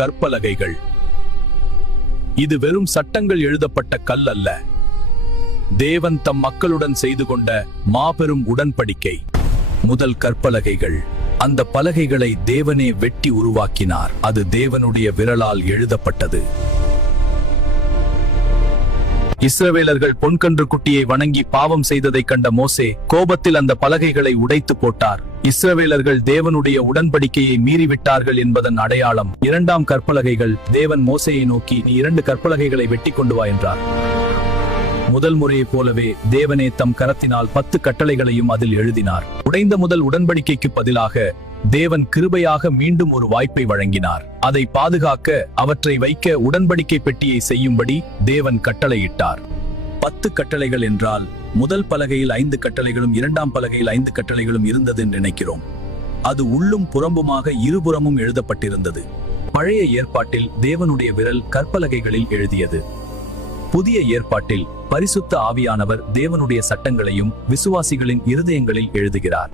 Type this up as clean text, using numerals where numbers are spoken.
கற்பலகைகள். இது வெறும் சட்டங்கள் எழுதப்பட்ட கல் அல்ல, தேவன் தம் மக்களுடன் செய்து கொண்ட மாபெரும் உடன்படிக்கை. முதல் கற்பலகைகள். அந்த பலகைகளை தேவனே வெட்டி உருவாக்கினார். அது தேவனுடைய விரலால் எழுதப்பட்டது. இஸ்ரவேலர்கள் பொன்கன்று குட்டியை வணங்கி பாவம் செய்ததைக் கண்ட மோசே கோபத்தில் அந்த பலகைகளை உடைத்து போட்டார். இஸ்ரவேலர்கள் தேவனுடைய உடன்படிக்கையை மீறிவிட்டார்கள் என்பதன் அடையாளம். இரண்டாம் கற்பலகைகள். தேவன் மோசேயை நோக்கி, நீ 2 கற்பலகைகளை வெட்டி கொண்டு வா என்றார். முதல் முறையைப் போலவே தேவனே தம் கரத்தினால் 10 கட்டளைகளையும் அதில் எழுதினார். உடைந்த முதல் உடன்படிக்கைக்கு பதிலாக தேவன் கிருபையாக மீண்டும் ஒரு வாய்ப்பை வழங்கினார். அதை பாதுகாக்க, அவற்றை வைக்க உடன்படிக்கை பெட்டியை செய்யும்படி தேவன் கட்டளையிட்டார். 10 கட்டளைகள் என்றால் முதல் பலகையில் 5 கட்டளைகளும் இரண்டாம் பலகையில் 5 கட்டளைகளும் இருந்தது என்று நினைக்கிறோம். அது உள்ளும் புறம்புமாக இருபுறமும் எழுதப்பட்டிருந்தது. பழைய ஏற்பாட்டில் தேவனுடைய விரல் கற்பலகைகளில் எழுதியது. புதிய ஏற்பாட்டில் பரிசுத்த ஆவியானவர் தேவனுடைய சட்டங்களையும் விசுவாசிகளின் இருதயங்களில் எழுதுகிறார்.